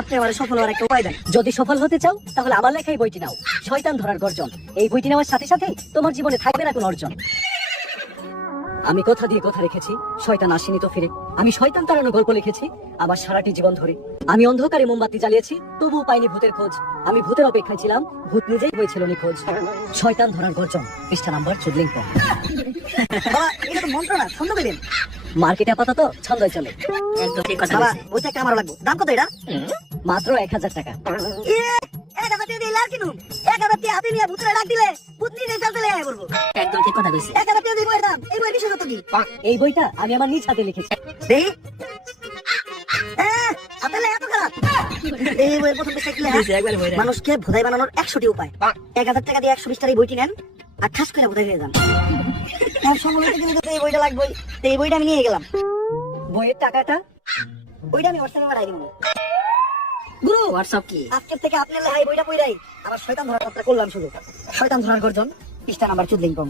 আপনি আমার সফল হওয়ার একটা উপায় দেন। যদি সফল হতে চাও তাহলে আমার লেখা এই বইটি নাও, শয়তান ধরার গর্জন। এই বইটি নেওয়ার সাথে সাথে তোমার জীবনে থাকবে না কোনো অর্জন। আমি কথা দিয়ে কথা রেখেছি, শয়তান আসেনি তো ফিরে। আমি শয়তান তাড়ানোর গল্প লিখেছি আমার সারাটি জীবন ধরে। আমি অন্ধকারে মোমবাতি জ্বালিয়েছি, তবুও পাইনি ভূতের খোঁজ। আমি ভূতের অপেক্ষায় ছিলাম, ভূত নিজেই হয়েছিল নিখোঁজ। শয়তান ধরার গর্জন, পৃষ্ঠা নাম্বার 14। বাবা এটা তো মন্ত্র না, ছন্দ কইবেন। মার্কেটে আপাতত ছন্দই চলে। একদম ঠিক কথা বাবা, বইটা একটা আমারও লাগবে। দাম কত এটা? মাত্র 1000 টাকা। 1000 টাকা দিয়ে আর কিনুম? 1000 টাকা হাতে নিয়ে ভূতরে ডাক দিলে ভূত নিয়ে চলে আয় বলবো। একদম ঠিক কথা কইছি। 1000 টাকা দিয়ে বইয়ের দাম। এই বইয়ের বিষয় কত কি? এই বইটা আমি আমার নিজ হাতে লিখেছি। দেই আপনার এত খারাপ। এই বইয়ের প্রথম পৃষ্ঠায় কি লেখা? মানুষকে ভোদাই বানানোর 100টি উপায়। 1000 টাকা দিয়ে 120 টাকার এই বইটি নেন আর ঠাস করে ভোদাই হয়ে যান। সময় কিন্তু এই বইটা লাগবে, এই বইটা আমি নিয়ে গেলাম। বইয়ের টাকাটা বইটা আমি হোয়াটসঅ্যাপে পাঠাই দিব। গুরু হোয়াটসঅ্যাপ কি? আজকের থেকে আপনার লেহাই বইটা পড়াই আমার শয়তান ধরার কথা করলাম শুধু। শয়তান ধরার গর্জন, পৃষ্ঠা নাম্বার 14।